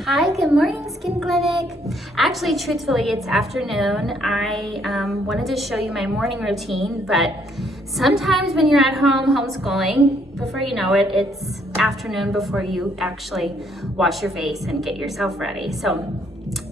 Hi, good morning, Skin Clinic. Actually, truthfully, it's afternoon. I wanted to show you my morning routine, but sometimes when you're at home homeschooling, before you know it, it's afternoon before you actually wash your face and get yourself ready. So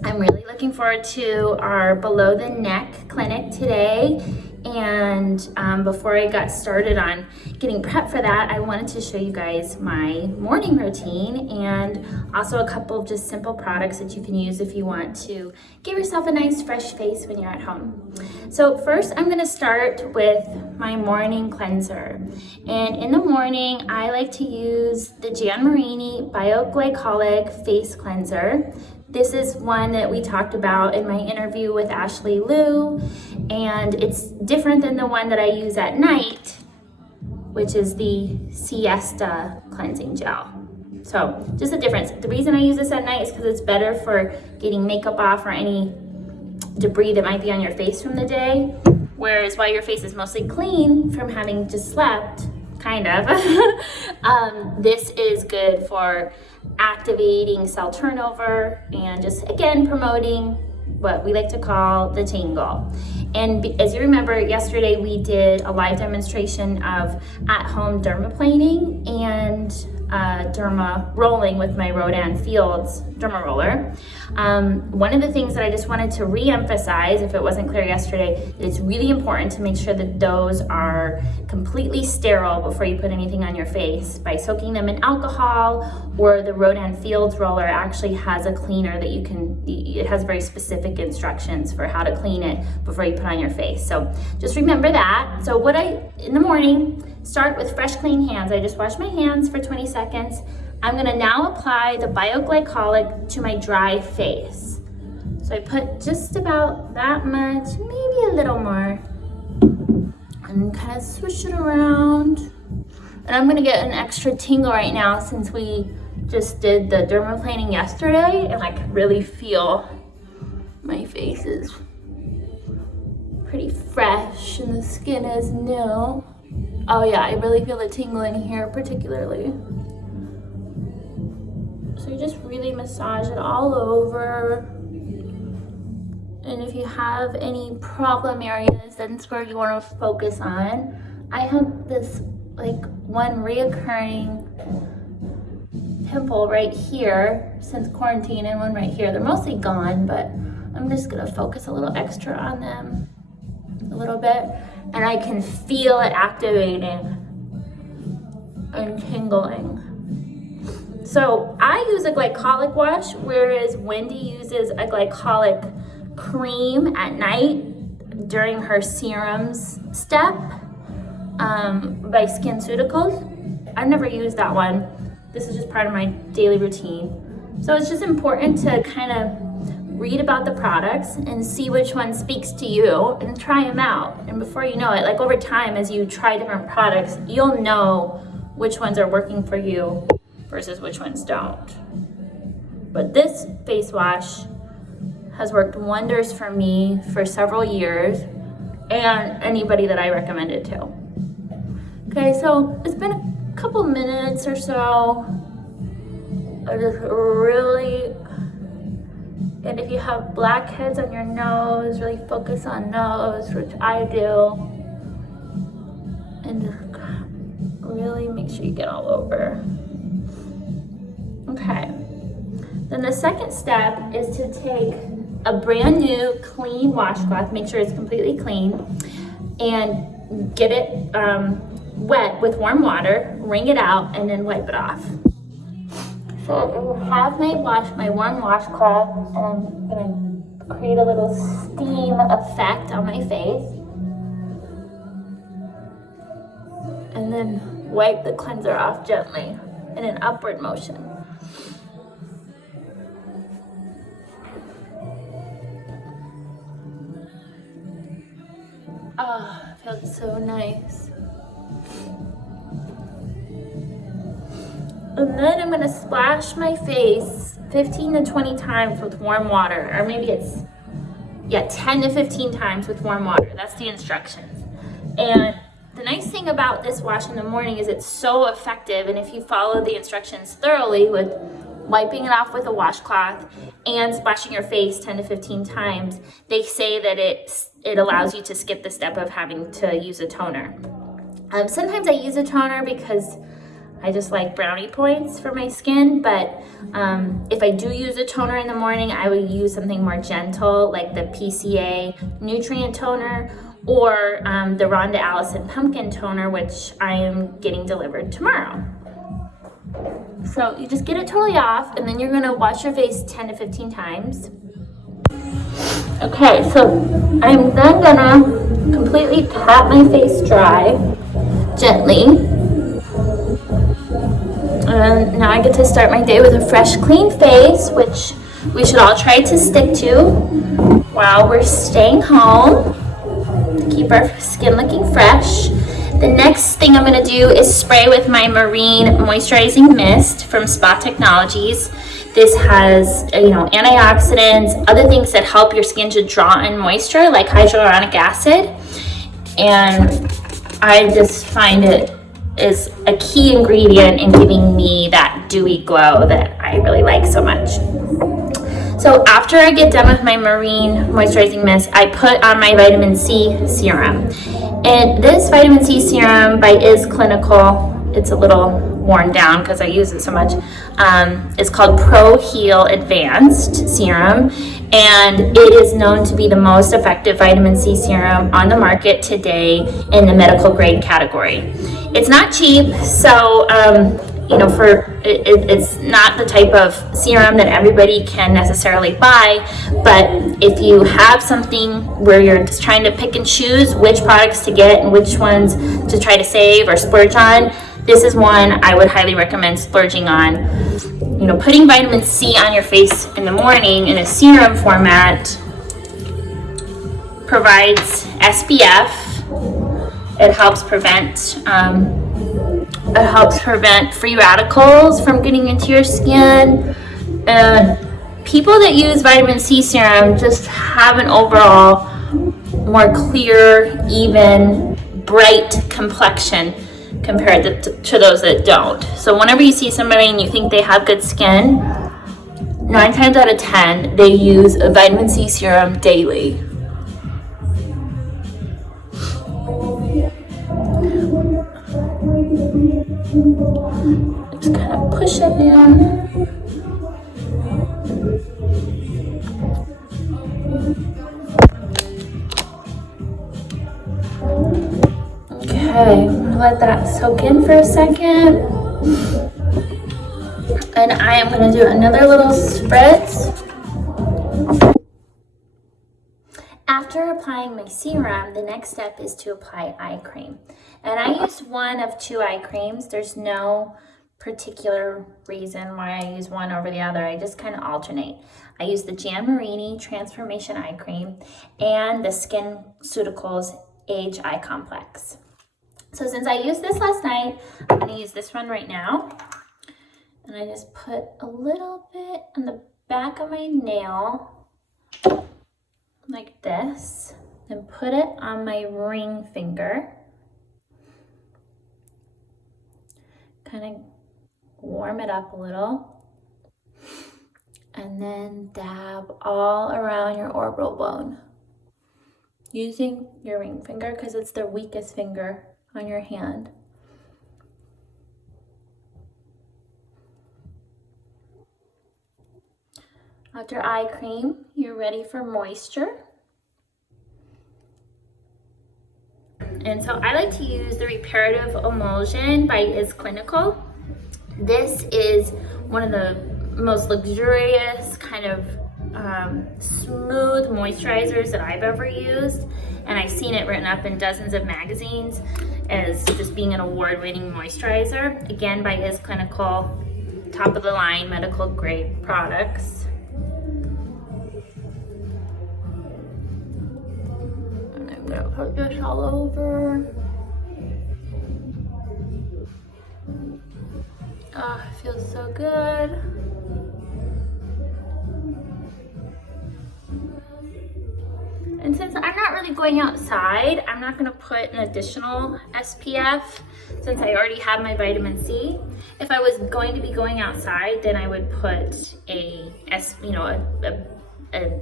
I'm really looking forward to our below the neck clinic today. And before I got started on getting prepped for that, I wanted to show you guys my morning routine and also a couple of just simple products that you can use if you want to give yourself a nice fresh face when you're at home. So first I'm gonna start with my morning cleanser. And in the morning, I like to use the A.G.E Marini Bioglycolic face cleanser. This is one that we talked about in my interview with Ashley Liu, and it's different than the one that I use at night, which is the Siesta cleansing gel. So just a difference. The reason I use this at night is because it's better for getting makeup off or any debris that might be on your face from the day, whereas while your face is mostly clean from having just slept, kind of, this is good for activating cell turnover and just again promoting what we like to call the tingle. And as you remember, yesterday we did a live demonstration of at-home dermaplaning and derma rolling with my Rodan Fields derma roller. One of the things that I just wanted to re-emphasize, if it wasn't clear yesterday, it's really important to make sure that those are completely sterile before you put anything on your face by soaking them in alcohol, or the Rodan Fields roller actually has a cleaner that you can, it has very specific instructions for how to clean it before you put on your face. So just remember that. So in the morning, start with fresh, clean hands. I just wash my hands for 20 seconds. I'm gonna now apply the Bioglycolic to my dry face. So I put just about that much, maybe a little more, and kind of swish it around. And I'm gonna get an extra tingle right now since we just did the dermaplaning yesterday, and I can really feel my face is pretty fresh and the skin is new. Oh yeah, I really feel the tingle in here particularly. So you just really massage it all over. And if you have any problem areas, that's where you want to focus on. I have this like one reoccurring pimple right here since quarantine and one right here. They're mostly gone, but I'm just gonna focus a little extra on them a little bit. And I can feel it activating and tingling. So I use a glycolic wash, whereas Wendy uses a glycolic cream at night during her serums step by SkinCeuticals. I've never used that one. This is just part of my daily routine. So it's just important to kind of read about the products and see which one speaks to you and try them out. And before you know it, like over time, as you try different products, you'll know which ones are working for you versus which ones don't. But this face wash has worked wonders for me for several years, and anybody that I recommend it to. Okay, so it's been a couple minutes or so. I just really, and if you have blackheads on your nose, really focus on nose, which I do. And just really make sure you get all over. Okay. Then the second step is to take a brand new clean washcloth, make sure it's completely clean, and get it wet with warm water, wring it out, and then wipe it off. So I have my warm washcloth, and I'm gonna create a little steam effect on my face. And then wipe the cleanser off gently in an upward motion. Oh, it feels so nice. And then I'm gonna splash my face 15 to 20 times with warm water, or maybe it's, 10 to 15 times with warm water. That's the instructions. And the nice thing about this wash in the morning is it's so effective, and if you follow the instructions thoroughly with wiping it off with a washcloth and splashing your face 10 to 15 times, they say that it allows you to skip the step of having to use a toner. Sometimes I use a toner because I just like brownie points for my skin, but if I do use a toner in the morning, I would use something more gentle like the PCA Nutrient Toner or the Rhonda Allison Pumpkin Toner, which I am getting delivered tomorrow. So you just get it totally off, and then you're gonna wash your face 10 to 15 times. Okay, so I'm then gonna completely pat my face dry, gently. And now I get to start my day with a fresh, clean face, which we should all try to stick to while we're staying home to keep our skin looking fresh. The next thing I'm going to do is spray with my Marine Moisturizing Mist from Technologies. This has, antioxidants, other things that help your skin to draw in moisture, like hyaluronic acid. And I just find it is a key ingredient in giving me that dewy glow that I really like so much. So after I get done with my Marine Moisturizing Mist, I put on my vitamin C serum. And this vitamin C serum by SkinCeuticals, it's a little worn down because I use it so much. It's called Pro Heal Advanced Serum, and it is known to be the most effective vitamin C serum on the market today in the medical grade category. It's not cheap, so it's not the type of serum that everybody can necessarily buy, but if you have something where you're just trying to pick and choose which products to get and which ones to try to save or splurge on, this is one I would highly recommend splurging on. Putting vitamin C on your face in the morning in a serum format provides SPF. It helps prevent free radicals from getting into your skin. And people that use vitamin C serum just have an overall more clear, even, bright complexion compared to those that don't. So whenever you see somebody and you think they have good skin, 9 times out of 10, they use a vitamin C serum daily. Just kind of push it in. Okay, let that soak in for a second. And I am going to do another little spritz. After applying my serum, the next step is to apply eye cream. And I used one of 2 eye creams. There's no particular reason why I use one over the other. I just kind of alternate. I use the Marini Transformation Eye Cream and the SkinCeuticals Age Eye Complex. So since I used this last night, I'm going to use this one right now. And I just put a little bit on the back of my nail, like this, and put it on my ring finger. Kind of warm it up a little. And then dab all around your orbital bone. Using your ring finger because it's the weakest finger on your hand. After eye cream, you're ready for moisture. And so I like to use the Reparative Emulsion by SkinCeuticals. This is one of the most luxurious kind of smooth moisturizers that I've ever used. And I've seen it written up in dozens of magazines as just being an award-winning moisturizer. Again, by SkinCeuticals, top of the line medical grade products. And I'm gonna put this all over. Oh, it feels so good. And since I'm not really going outside, I'm not gonna put an additional SPF since I already have my vitamin C. If I was going to be going outside, then I would put an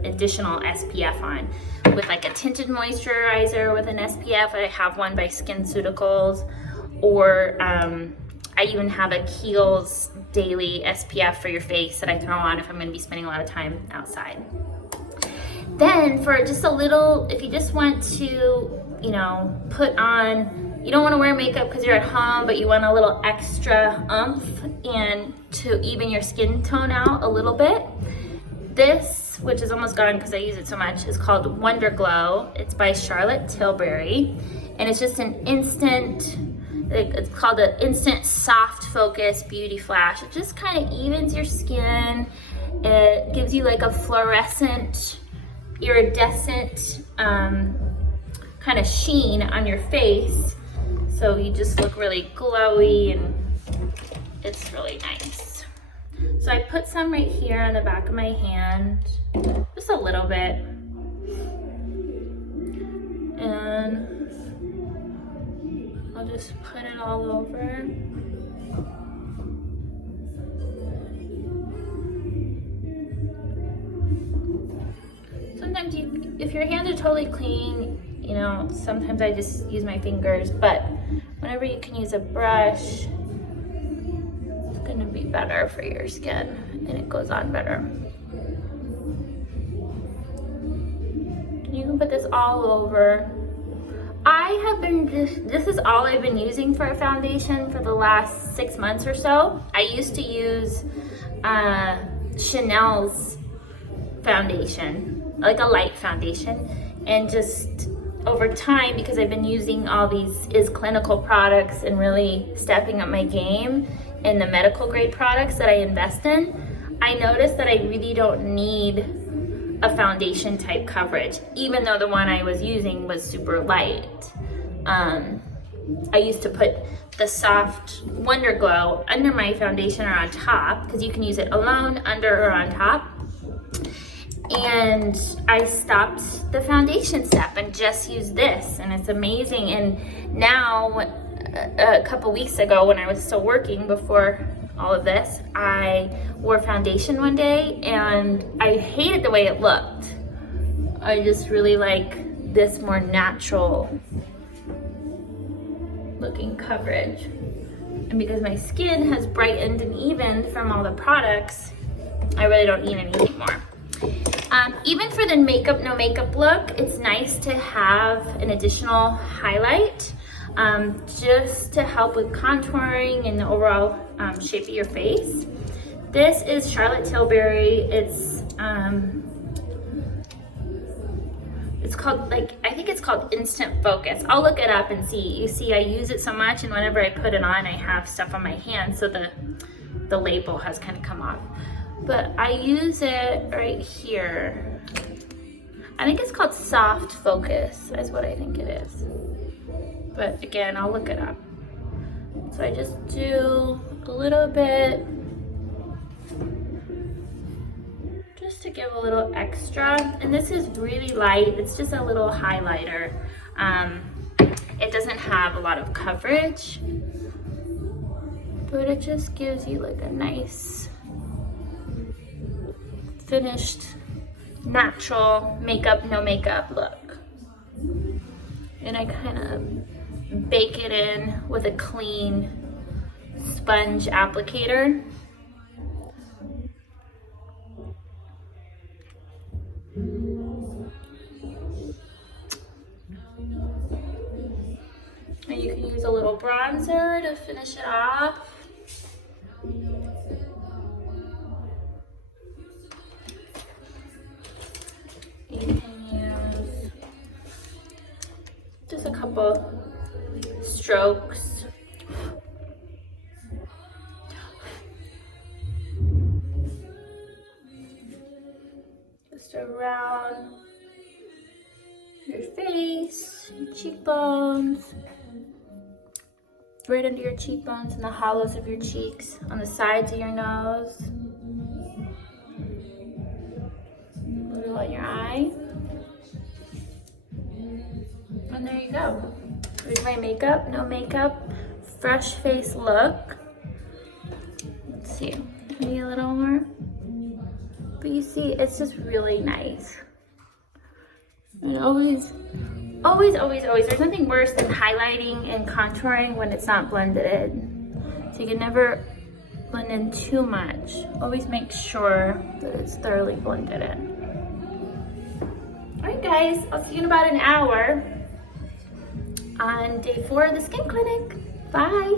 additional SPF on with like a tinted moisturizer with an SPF. I have one by SkinCeuticals, or I even have a Kiehl's daily SPF for your face that I throw on if I'm gonna be spending a lot of time outside. Then for just a little, if you just want to, you know, put on, you don't want to wear makeup because you're at home, but you want a little extra oomph and to even your skin tone out a little bit. This, which is almost gone because I use it so much, is called Wonder Glow. It's by Charlotte Tilbury, and it's just an instant, it's called an instant soft focus beauty flash. It just kind of evens your skin. It gives you like a fluorescent, iridescent kind of sheen on your face, so you just look really glowy, and it's really nice. So I put some right here on the back of my hand, just a little bit, and I'll just put it all over. Sometimes if your hands are totally clean, you know, sometimes I just use my fingers, but whenever you can use a brush, it's gonna be better for your skin and it goes on better. You can put this all over. This is all I've been using for a foundation for the last 6 months or so. I used to use Chanel's foundation, like a light foundation, and just over time, because I've been using all these clinical products and really stepping up my game in the medical grade products that I invest in, I noticed that I really don't need a foundation type coverage, even though the one I was using was super light. I used to put the soft Wonder Glow under my foundation or on top, because you can use it alone, under, or on top. And I stopped the foundation step and just used this, and it's amazing. And now, a couple weeks ago when I was still working before all of this, I wore foundation one day and I hated the way it looked. I just really like this more natural looking coverage. And because my skin has brightened and evened from all the products, I really don't need anything more. Even for the makeup, no makeup look, it's nice to have an additional highlight just to help with contouring and the overall shape of your face. This is Charlotte Tilbury. It's called, like, I think it's called Instant Focus. I'll look it up and see. You see, I use it so much, and whenever I put it on, I have stuff on my hand, so the label has kind of come off. But I use it right here. I think it's called Soft Focus, is what I think it is. But again, I'll look it up. So I just do a little bit, just to give a little extra. And this is really light. It's just a little highlighter. It doesn't have a lot of coverage, but it just gives you like a nice finished, natural makeup, no makeup look. And I kind of bake it in with a clean sponge applicator. And you can use a little bronzer to finish it off. You can use just a couple strokes. Just around your face, your cheekbones, right under your cheekbones and the hollows of your cheeks, on the sides of your nose, a little on your eye. And there you go. Here's my makeup, no makeup, fresh face look. Let's see, maybe a little more. But you see, it's just really nice. And always, there's nothing worse than highlighting and contouring when it's not blended in. So you can never blend in too much. Always make sure that it's thoroughly blended in. All right, guys, I'll see you in about an hour on day 4 of the skin clinic. Bye.